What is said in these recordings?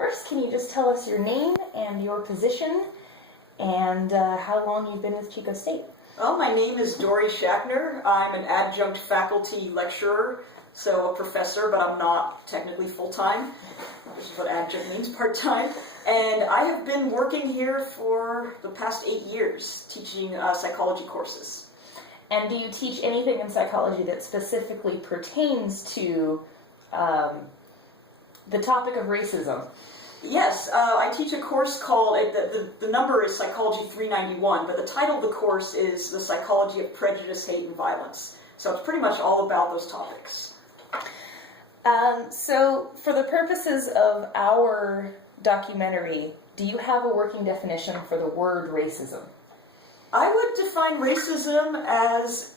First, can you just tell us your name and your position and how long you've been with Chico State? Well, my name is Dory Schachner. I'm an adjunct faculty lecturer, so a professor, but I'm not technically full-time, which is what adjunct means, part-time. And I have been working here for the past 8 years, teaching psychology courses. And do you teach anything in psychology that specifically pertains to the topic of racism? Yes, I teach a course called, the number is Psychology 391, but the title of the course is The Psychology of Prejudice, Hate, and Violence. So it's pretty much all about those topics. So for the purposes of our documentary, do you have a working definition for the word racism? I would define racism as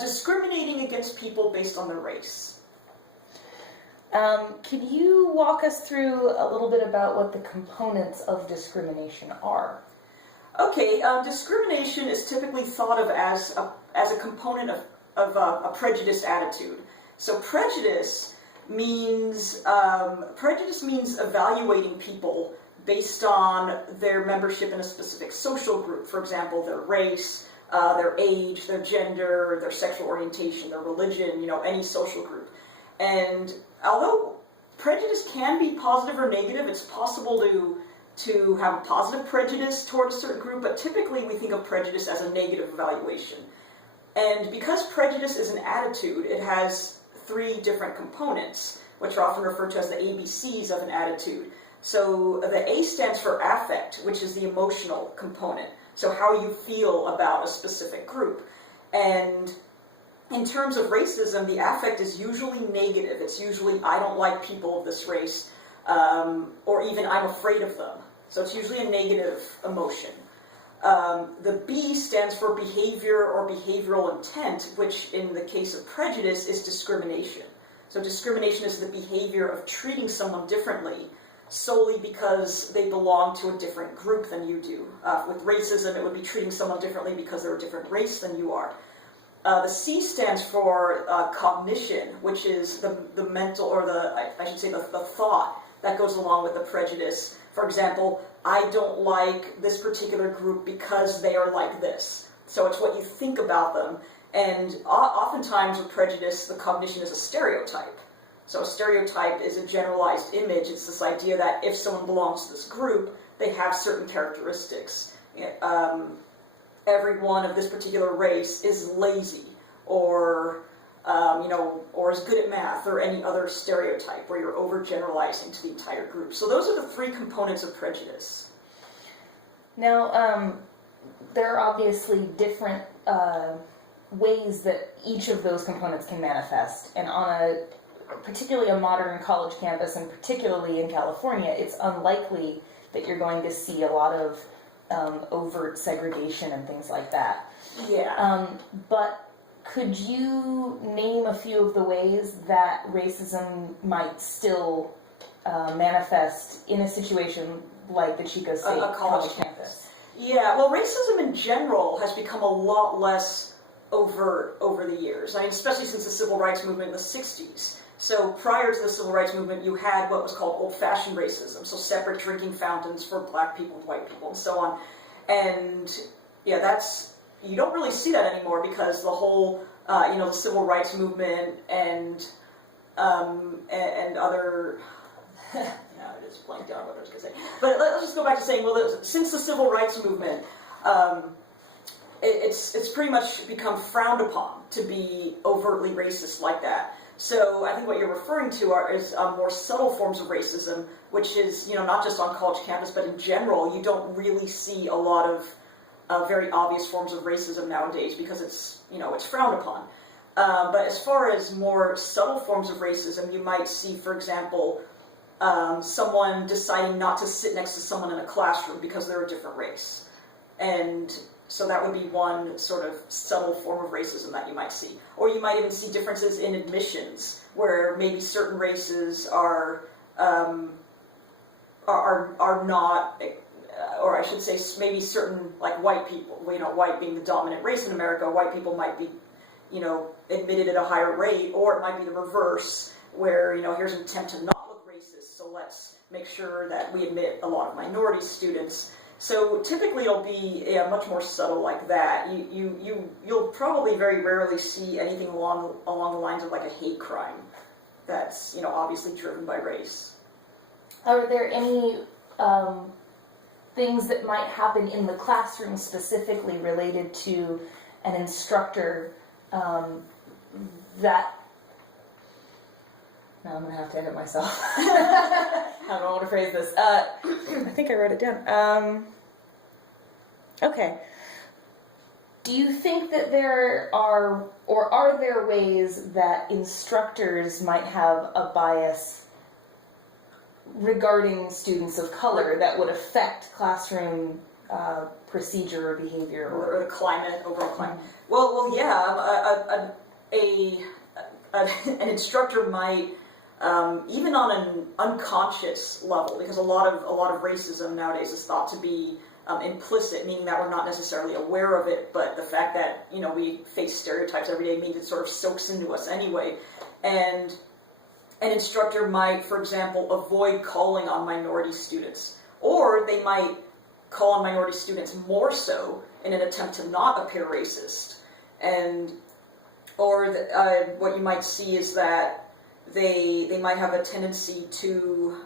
discriminating against people based on their race. Can you walk us through a little bit about what the components of discrimination are? Okay, discrimination is typically thought of as a component of a prejudiced attitude. So prejudice means evaluating people based on their membership in a specific social group. For example, their race, their age, their gender, their sexual orientation, their religion, any social group. And although prejudice can be positive or negative, it's possible to have a positive prejudice toward a certain group, but typically we think of prejudice as a negative evaluation. And because prejudice is an attitude, it has 3 different components, which are often referred to as the ABCs of an attitude. So the A stands for affect, which is the emotional component. So how you feel about a specific group. And in terms of racism, the affect is usually negative. It's usually, I don't like people of this race, or even I'm afraid of them. So it's usually a negative emotion. The B stands for behavior or behavioral intent, which in the case of prejudice is discrimination. So discrimination is the behavior of treating someone differently solely because they belong to a different group than you do. With racism, it would be treating someone differently because they're a different race than you are. The C stands for cognition, which is the mental, or I should say the thought that goes along with the prejudice. For example, I don't like this particular group because they are like this. So it's what you think about them. And oftentimes with prejudice, the cognition is a stereotype. So a stereotype is a generalized image. It's this idea that if someone belongs to this group, they have certain characteristics. Everyone of this particular race is lazy, or or is good at math, or any other stereotype where you're overgeneralizing to the entire group. So those are the 3 components of prejudice. Now, there are obviously different ways that each of those components can manifest, and on particularly a modern college campus, and particularly in California, it's unlikely that you're going to see a lot of overt segregation and things like that. Yeah. But could you name a few of the ways that racism might still manifest in a situation like the Chico State college campus? Yeah, well, racism in general has become a lot less overt over the years. I mean, especially since the civil rights movement in the 60s. So prior to the civil rights movement, you had what was called old-fashioned racism, so separate drinking fountains for black people and white people and so on. And yeah, you don't really see that anymore because the whole, the civil rights movement and other, I just blanked out what I was going to say. But let's just go back to saying, well, since the civil rights movement, it's pretty much become frowned upon to be overtly racist like that. So I think what you're referring to is more subtle forms of racism, which is, not just on college campus, but in general, you don't really see a lot of very obvious forms of racism nowadays because it's frowned upon. But as far as more subtle forms of racism, you might see, for example, someone deciding not to sit next to someone in a classroom because they're a different race. And so that would be one sort of subtle form of racism that you might see. Or you might even see differences in admissions, where maybe certain races are not, or I should say maybe certain, like white people, white being the dominant race in America, white people might be, admitted at a higher rate, or it might be the reverse, where, here's an attempt to not look racist, so so let's make sure that we admit a lot of minority students. So typically it'll be much more subtle like that. You'll probably very rarely see anything along the lines of like a hate crime that's, you know, obviously driven by race. Are there any things that might happen in the classroom specifically related to an instructor that... Now I'm going to have to edit myself. I don't know how to phrase this. I think I wrote it down. Okay. Do you think that there are, or are there ways that instructors might have a bias regarding students of color that would affect classroom procedure or behavior? Or the climate, overall climate. Well, yeah. An instructor might, even on an unconscious level, because a lot of racism nowadays is thought to be implicit, meaning that we're not necessarily aware of it, but the fact that, you know, we face stereotypes every day means it sort of soaks into us anyway. And an instructor might, for example, avoid calling on minority students, or they might call on minority students more so in an attempt to not appear racist. Or what you might see is that they might have a tendency to,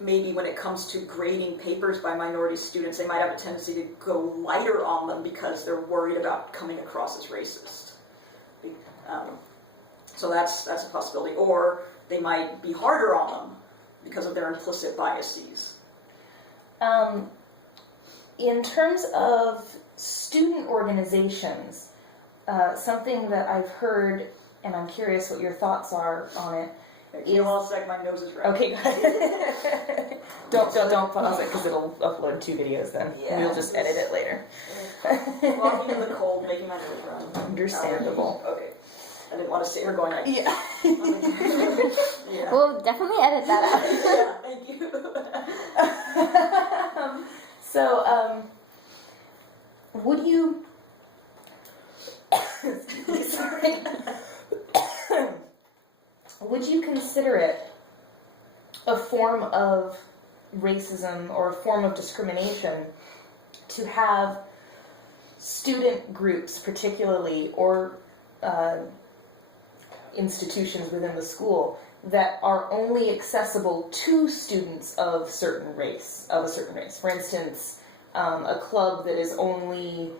maybe when it comes to grading papers by minority students, they might have a tendency to go lighter on them because they're worried about coming across as racist. So that's a possibility. Or they might be harder on them because of their implicit biases. In terms of student organizations, something that I've heard, and I'm curious what your thoughts are on it. Hold on a sec, my nose is red. Okay, good. don't pause it because it'll upload 2 videos then. Yeah, we'll just edit it later. Walking in the cold, making my nose run. Understandable. Okay. I didn't want to sit here going like, yeah. Yeah. We'll definitely edit that out. Yeah, thank you. So, would you... Excuse me, sorry. Would you consider it a form of racism or a form of discrimination to have student groups, particularly, or institutions within the school that are only accessible to students of a certain race? For instance, a club that is only,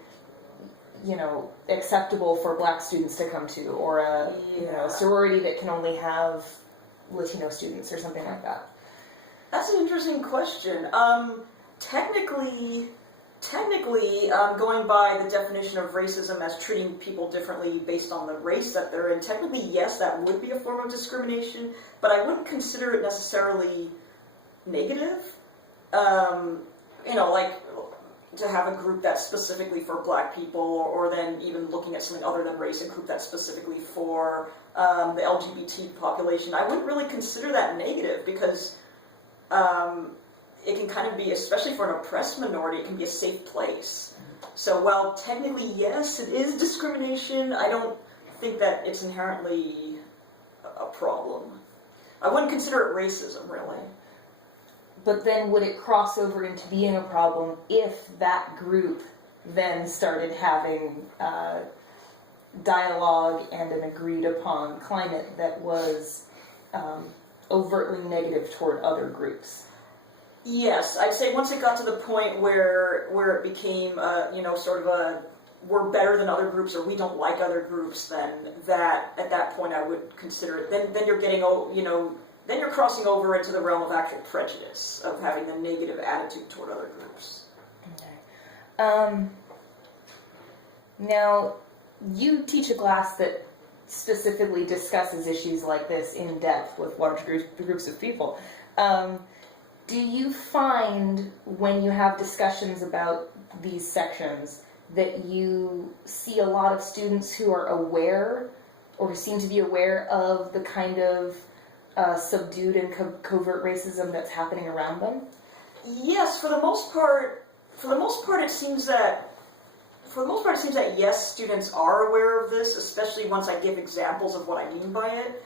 you know, acceptable for black students to come to, or a sorority that can only have Latino students, or something like that. That's an interesting question. Technically, going by the definition of racism as treating people differently based on the race that they're in, technically, yes, that would be a form of discrimination, but I wouldn't consider it necessarily negative. You know, like, to have a group that's specifically for black people, or then even looking at something other than race, a group that's specifically for the LGBT population, I wouldn't really consider that negative, because it can kind of be, especially for an oppressed minority, it can be a safe place. So while technically, yes, it is discrimination, I don't think that it's inherently a problem. I wouldn't consider it racism, really. But then would it cross over into being a problem if that group then started having dialogue and an agreed upon climate that was overtly negative toward other groups? Yes, I'd say once it got to the point where it became, you know, sort of a, we're better than other groups, or we don't like other groups, then that, at that point I would consider it, then you're getting, you know, then you're crossing over into the realm of actual prejudice, of having a negative attitude toward other groups. Okay. Now, you teach a class that specifically discusses issues like this in depth with large groups of people. Do you find, when you have discussions about these sections, that you see a lot of students who are aware, or seem to be aware of the kind of subdued and covert racism that's happening around them? Yes, for the most part it seems that yes, students are aware of this, especially once I give examples of what I mean by it.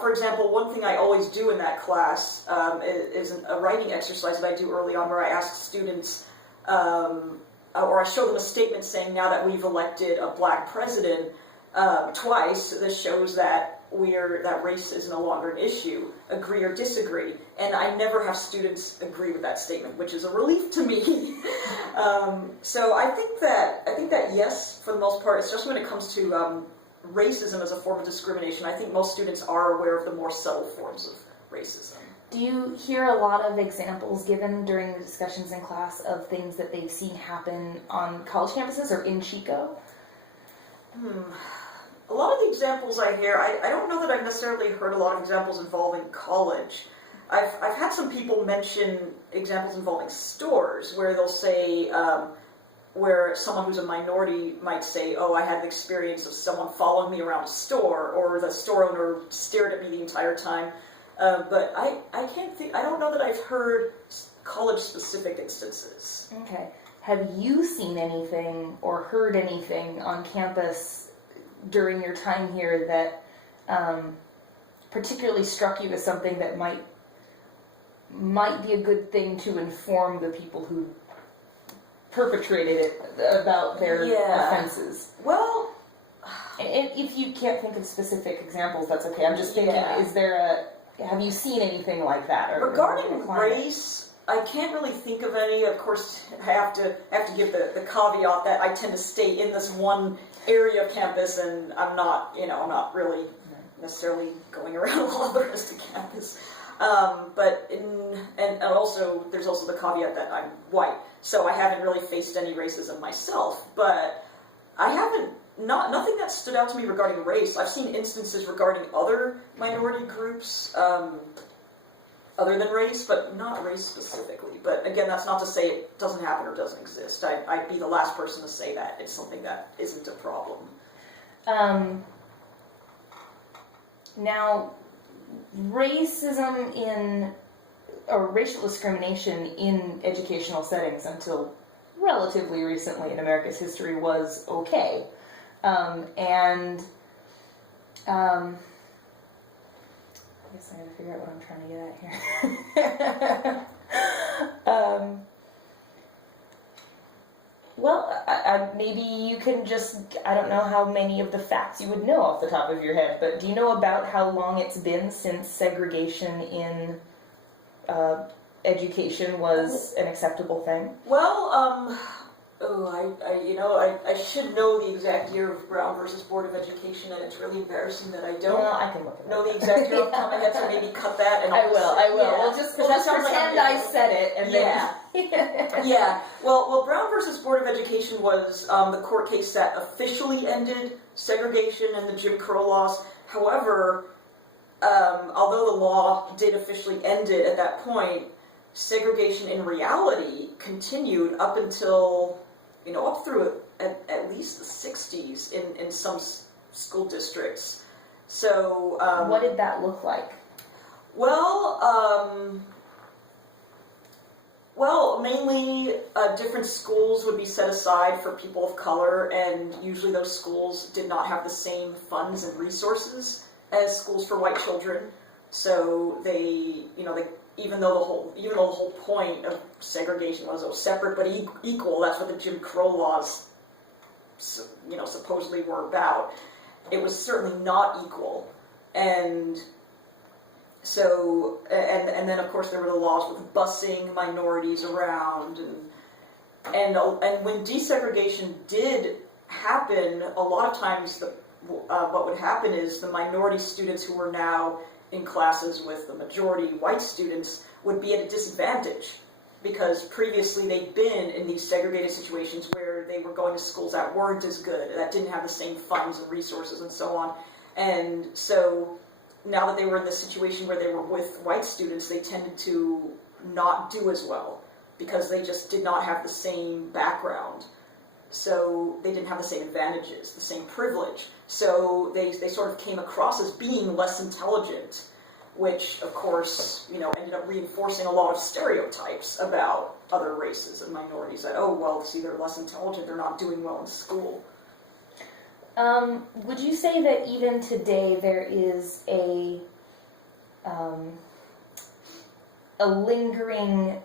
For example, one thing I always do in that class is a writing exercise that I do early on where I ask students, or I show them a statement saying, now that we've elected a black president twice, this shows that that race is no longer an issue, agree or disagree. And I never have students agree with that statement, which is a relief to me. So I think that yes, for the most part, especially when it comes to racism as a form of discrimination, I think most students are aware of the more subtle forms of racism. Do you hear a lot of examples given during the discussions in class of things that they've seen happen on college campuses or in Chico? A lot of the examples I hear, I don't know that I've necessarily heard a lot of examples involving college. I've had some people mention examples involving stores where they'll say, where someone who's a minority might say, oh, I had an experience of someone following me around a store, or the store owner stared at me the entire time. But I don't know that I've heard college-specific instances. Okay. Have you seen anything or heard anything on campus during your time here that particularly struck you as something that might be a good thing to inform the people who perpetrated it about their offenses? Well, and if you can't think of specific examples, that's okay. I'm just thinking, have you seen anything like that? Or regarding race, I can't really think of any. Of course, I have to give the caveat that I tend to stay in this one area of campus, and I'm not really necessarily going around a lot of the rest of campus. And also, there's also the caveat that I'm white, so I haven't really faced any racism myself. But I haven't, nothing that stood out to me regarding race. I've seen instances regarding other minority groups, other than race, but not race specifically. But again, that's not to say it doesn't happen or doesn't exist. I'd be the last person to say that it's something that isn't a problem. Now, racism or racial discrimination in educational settings until relatively recently in America's history was okay. I guess I gotta figure out what I'm trying to get at here. Well, maybe you can just, I don't know how many of the facts you would know off the top of your head, but do you know about how long it's been since segregation in education was an acceptable thing? Well, I should know the exact year of Brown versus Board of Education, and it's really embarrassing that I don't I can look it know up. the exact year off the top of my head, so maybe cut that. And I will. Yeah. We'll just that sounds like pretend I said it, and then... Yeah. Well, Brown versus Board of Education was the court case that officially ended segregation and the Jim Crow laws. However, although the law did officially end it at that point, segregation in reality continued up until, up through at least the 60s in some school districts. So... what did that look like? Well, mainly different schools would be set aside for people of color, and usually those schools did not have the same funds and resources as schools for white children. So they even though the whole point of segregation was separate but equal, that's what the Jim Crow laws, supposedly were about. It was certainly not equal, and so and then of course there were the laws with busing minorities around, and when desegregation did happen, a lot of times what would happen is the minority students who were now in classes with the majority white students would be at a disadvantage, because previously they'd been in these segregated situations where they were going to schools that weren't as good, that didn't have the same funds and resources and so on. And so now that they were in this situation where they were with white students, they tended to not do as well because they just did not have the same background. So they didn't have the same advantages, the same privilege. So they sort of came across as being less intelligent, which, of course, ended up reinforcing a lot of stereotypes about other races and minorities. That, they're less intelligent, they're not doing well in school. Would you say that even today there is a a lingering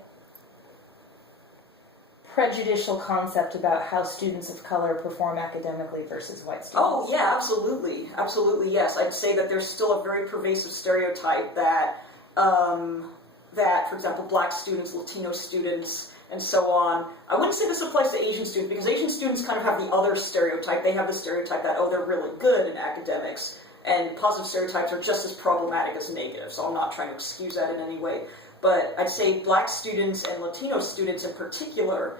prejudicial concept about how students of color perform academically versus white students. Oh, yeah, absolutely. Absolutely, yes. I'd say that there's still a very pervasive stereotype that, for example, black students, Latino students, and so on. I wouldn't say this applies to Asian students, because Asian students kind of have the other stereotype. They have the stereotype that, oh, they're really good in academics, and positive stereotypes are just as problematic as negative, so I'm not trying to excuse that in any way. But I'd say black students and Latino students in particular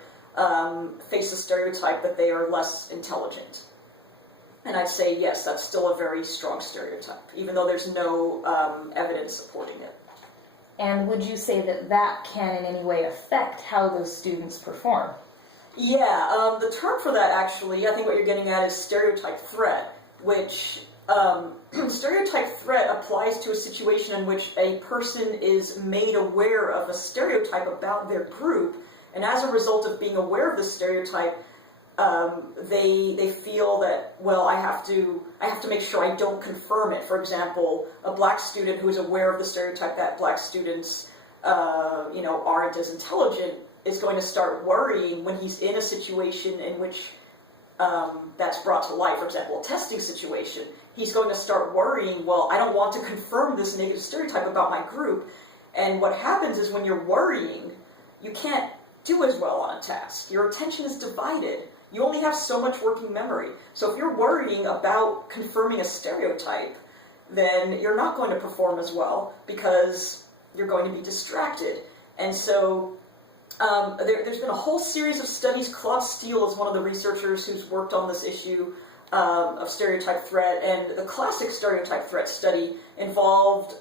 face the stereotype that they are less intelligent. And I'd say, yes, that's still a very strong stereotype, even though there's no evidence supporting it. And would you say that that can in any way affect how those students perform? Yeah, the term for that actually, I think what you're getting at is stereotype threat, which stereotype threat applies to a situation in which a person is made aware of a stereotype about their group, and as a result of being aware of the stereotype, they feel that, well, I have to make sure I don't confirm it. For example, a black student who is aware of the stereotype that black students, aren't as intelligent is going to start worrying when he's in a situation in which that's brought to light. For example, a testing situation. He's going to start worrying, well, I don't want to confirm this negative stereotype about my group. And what happens is when you're worrying, you can't do as well on a task. Your attention is divided. You only have so much working memory. So if you're worrying about confirming a stereotype, then you're not going to perform as well because you're going to be distracted. And so there's been a whole series of studies. Claude Steele is one of the researchers who's worked on this issue of stereotype threat, and the classic stereotype threat study involved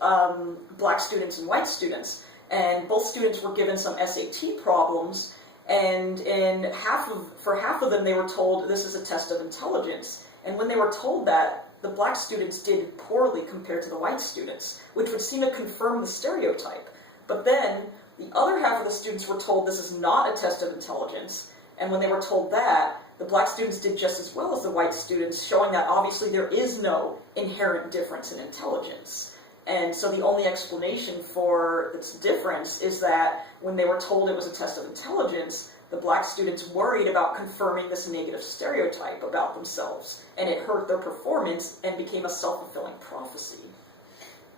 black students and white students, and both students were given some SAT problems, and for half of them they were told this is a test of intelligence, and when they were told that, the black students did poorly compared to the white students, which would seem to confirm the stereotype. But then the other half of the students were told this is not a test of intelligence, and when they were told that, the black students did just as well as the white students, showing that obviously there is no inherent difference in intelligence. And so the only explanation for this difference is that when they were told it was a test of intelligence, the black students worried about confirming this negative stereotype about themselves, and it hurt their performance and became a self-fulfilling prophecy.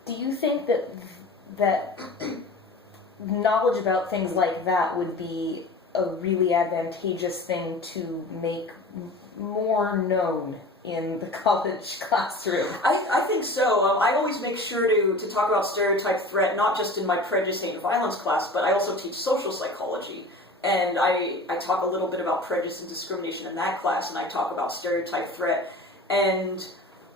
Do you think that knowledge about things like that would be a really advantageous thing to make more known in the college classroom? I think so. I always make sure to talk about stereotype threat, not just in my prejudice, hate, and violence class, but I also teach social psychology. And I talk a little bit about prejudice and discrimination in that class, and I talk about stereotype threat. And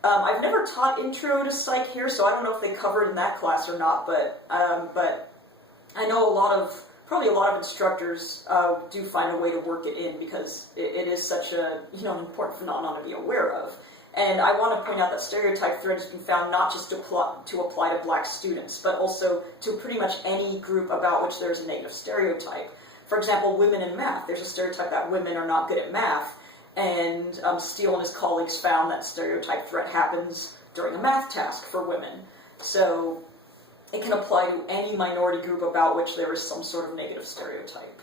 I've never taught intro to psych here, so I don't know if they cover it in that class or not, but I know probably a lot of instructors do find a way to work it in because it is such an important phenomenon to be aware of. And I want to point out that stereotype threat has been found not just to apply to black students, but also to pretty much any group about which there's a negative stereotype. For example, women in math. There's a stereotype that women are not good at math, and Steele and his colleagues found that stereotype threat happens during a math task for women. So it can apply to any minority group about which there is some sort of negative stereotype.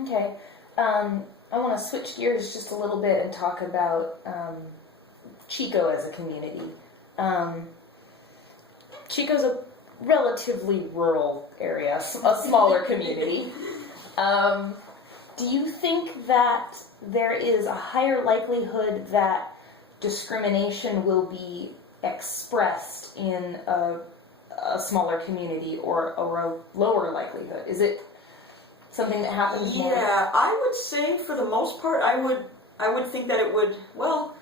Okay. I want to switch gears just a little bit and talk about Chico as a community. Chico's a relatively rural area, a smaller community. Do you think that there is a higher likelihood that discrimination will be expressed in a smaller community or a lower likelihood? Is it something that happens more? Yeah, I would say for the most part, I would think that it would, well,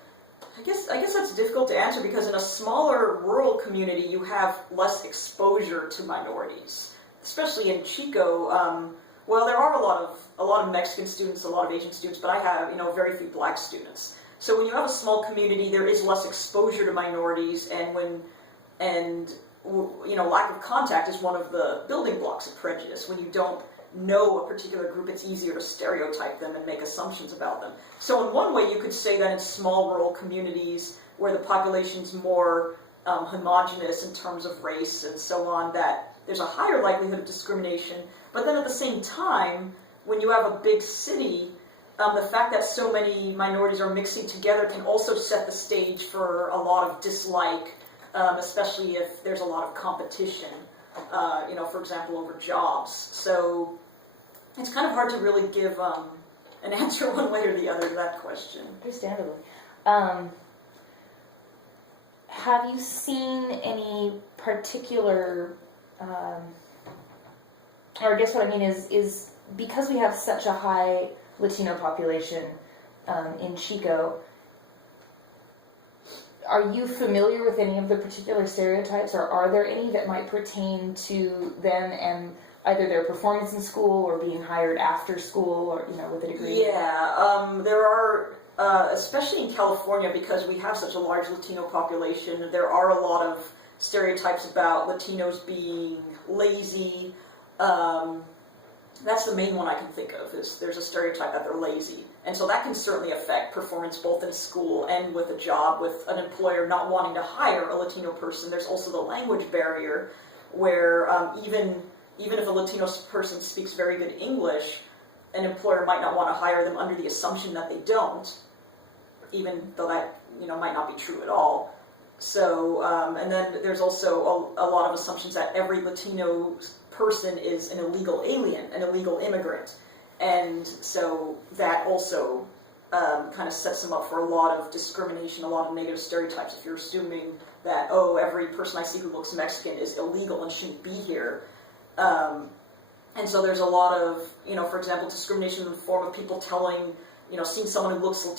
I guess that's difficult to answer because in a smaller rural community you have less exposure to minorities. Especially in Chico, well, there are a lot of Mexican students, a lot of Asian students, but I have, very few black students. So when you have a small community, there is less exposure to minorities, and lack of contact is one of the building blocks of prejudice. When you don't know a particular group, it's easier to stereotype them and make assumptions about them. So in one way, you could say that in small rural communities where the population's more homogenous in terms of race and so on, that there's a higher likelihood of discrimination. But then at the same time, when you have a big city, the fact that so many minorities are mixing together can also set the stage for a lot of dislike, especially if there's a lot of competition, for example, over jobs. So it's kind of hard to really give an answer one way or the other to that question. Understandably. Have you seen any particular, or I guess what I mean is because we have such a high Latino population in Chico, are you familiar with any of the particular stereotypes, or are there any that might pertain to them and either their performance in school or being hired after school, or with a degree? Yeah, there are, especially in California, because we have such a large Latino population, there are a lot of stereotypes about Latinos being lazy. That's the main one I can think of, is there's a stereotype that they're lazy. And so that can certainly affect performance both in school and with a job, with an employer not wanting to hire a Latino person. There's also the language barrier, where even if a Latino person speaks very good English, an employer might not want to hire them under the assumption that they don't, even though that might not be true at all. So, and then there's also a lot of assumptions that every Latino person is an illegal alien, an illegal immigrant. And so that also kind of sets them up for a lot of discrimination, a lot of negative stereotypes. If you're assuming that, every person I see who looks Mexican is illegal and shouldn't be here. And so there's a lot of, for example, discrimination in the form of people seeing someone who looks Latino